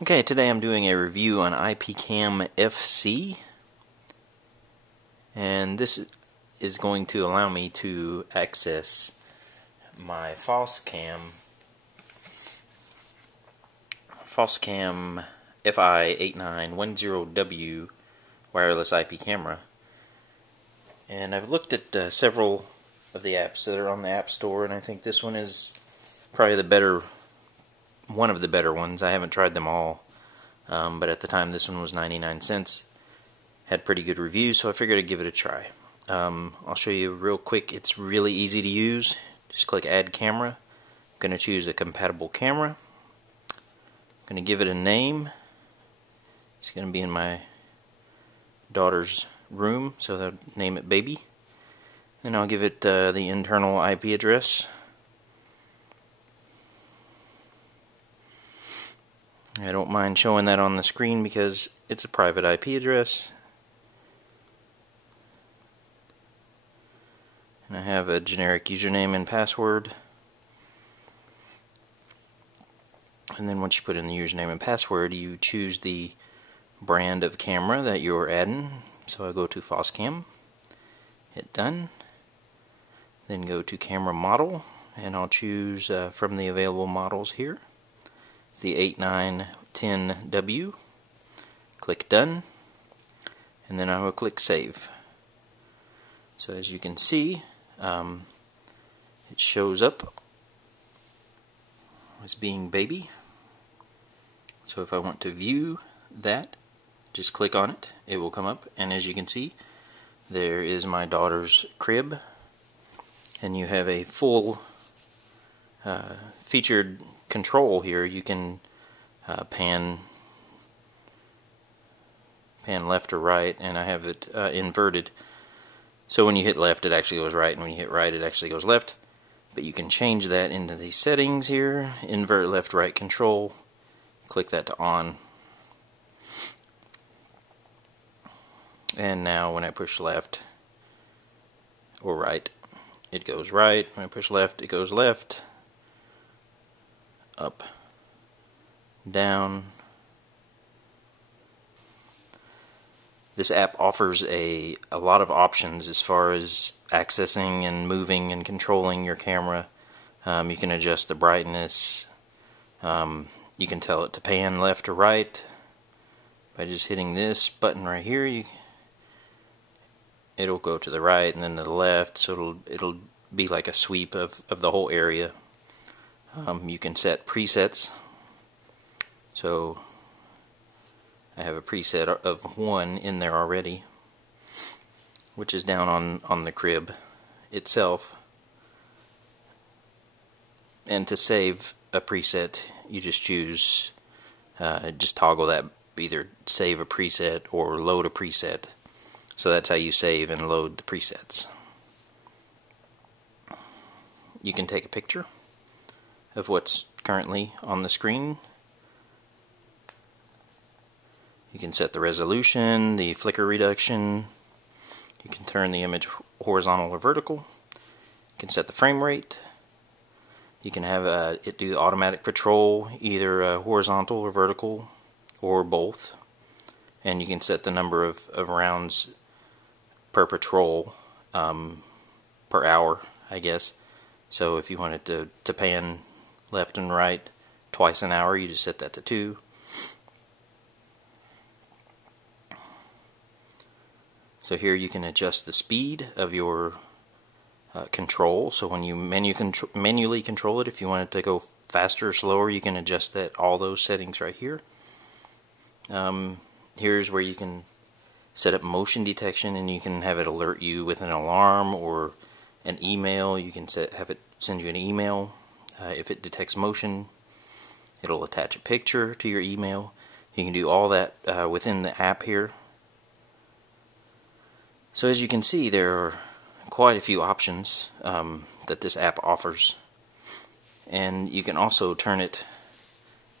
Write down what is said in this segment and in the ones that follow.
Okay, today I'm doing a review on ipCam FC, and this is going to allow me to access my Foscam FI8910W wireless IP camera. And I've looked at several of the apps that are on the App Store, and I think this one is probably one of the better ones. I haven't tried them all. But at the time this one was 99 cents. Had pretty good reviews, so I figured I'd give it a try. I'll show you real quick. It's really easy to use. Just click Add Camera. I'm going to choose a compatible camera. I'm going to give it a name. It's going to be in my daughter's room, so I'll name it Baby. Then I'll give it the internal IP address. I don't mind showing that on the screen because it's a private IP address. And I have a generic username and password. And then once you put in the username and password, you choose the brand of camera that you're adding. So I go to Foscam, hit done, then go to camera model, and I'll choose from the available models here. The 8910W. Click done, and then I will click save. So as you can see, it shows up as being Baby. So if I want to view that, just click on it. It will come up, and as you can see, there is my daughter's crib, and you have a full featured control here. You can pan left or right, and I have it inverted. So when you hit left, it actually goes right, and when you hit right, it actually goes left. But you can change that into the settings here. Invert left right control. Click that to on. And now when I push left or right, it goes right. When I push left, it goes left. Up, down. This app offers a lot of options as far as accessing and moving and controlling your camera. You can adjust the brightness. You can tell it to pan left or right by just hitting this button right here. It'll go to the right and then to the left, so it'll be like a sweep of the whole area. You can set presets. So I have a preset of 1 in there already, which is down on the crib itself. And to save a preset, you just choose, just toggle that, either save a preset or load a preset. So that's how you save and load the presets. You can take a picture of what's currently on the screen. You can set the resolution, the flicker reduction. You can turn the image horizontal or vertical. You can set the frame rate. You can have it do automatic patrol, either horizontal or vertical, or both. And you can set the number of rounds per patrol, per hour, I guess. So if you wanted to pan left and right twice an hour, you just set that to 2. So here you can adjust the speed of your control. So when you manually control it, if you want it to go faster or slower, you can adjust all those settings right here. Here's where you can set up motion detection, and you can have it alert you with an alarm or an email. You can have it send you an email. If it detects motion, it'll attach a picture to your email. You can do all that within the app here. So as you can see, there are quite a few options that this app offers. And you can also turn it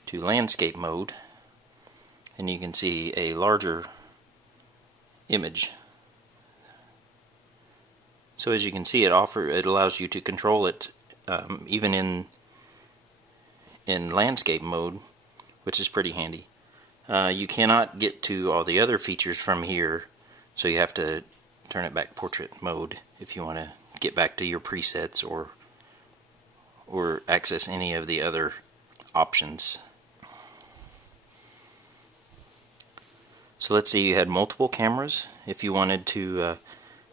to landscape mode, and you can see a larger image. So as you can see, it allows you to control it even in landscape mode which is pretty handy. You cannot get to all the other features from here, so you have to turn it back portrait mode if you want to get back to your presets or access any of the other options. So let's say you had multiple cameras. If you wanted to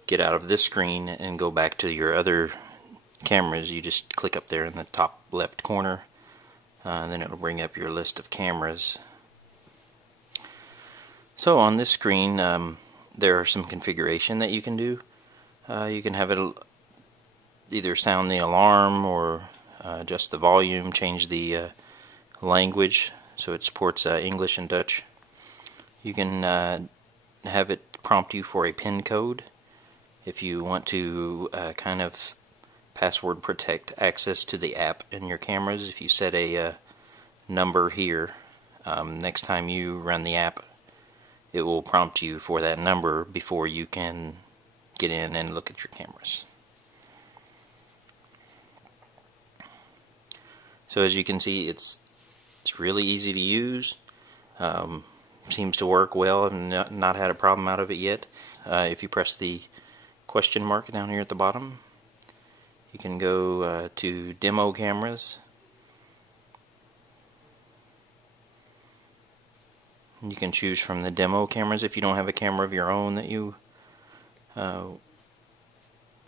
get out of this screen and go back to your other cameras, you just click up there in the top left corner, and then it'll bring up your list of cameras. So on this screen there are some configuration that you can do. You can have it either sound the alarm or adjust the volume, change the language so it supports English and Dutch. You can have it prompt you for a PIN code if you want to kind of password protect access to the app in your cameras. If you set a number here, next time you run the app, it will prompt you for that number before you can get in and look at your cameras. So as you can see, it's really easy to use. Seems to work well. I've not had a problem out of it yet. If you press the question mark down here at the bottom, you can go to demo cameras. You can choose from the demo cameras if you don't have a camera of your own that you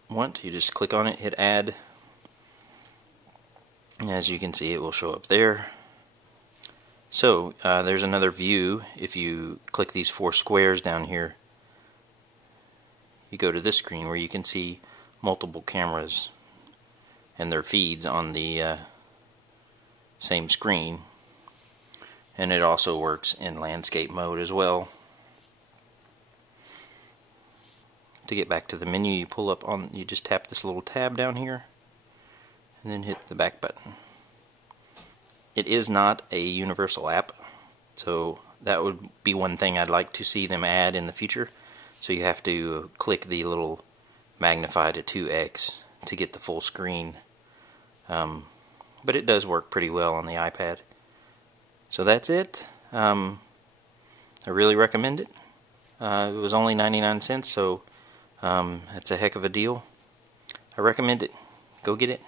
want. You just click on it, hit add. As you can see, it will show up there. So there's another view. If you click these 4 squares down here, you go to this screen where you can see multiple cameras and their feeds on the same screen. And it also works in landscape mode as well. To get back to the menu, you just tap this little tab down here and then hit the back button. It is not a universal app, so that would be one thing I'd like to see them add in the future. So you have to click the little magnify to 2x to get the full screen. But it does work pretty well on the iPad. So that's it. I really recommend it. It was only 99 cents, so it's a heck of a deal. I recommend it. Go get it.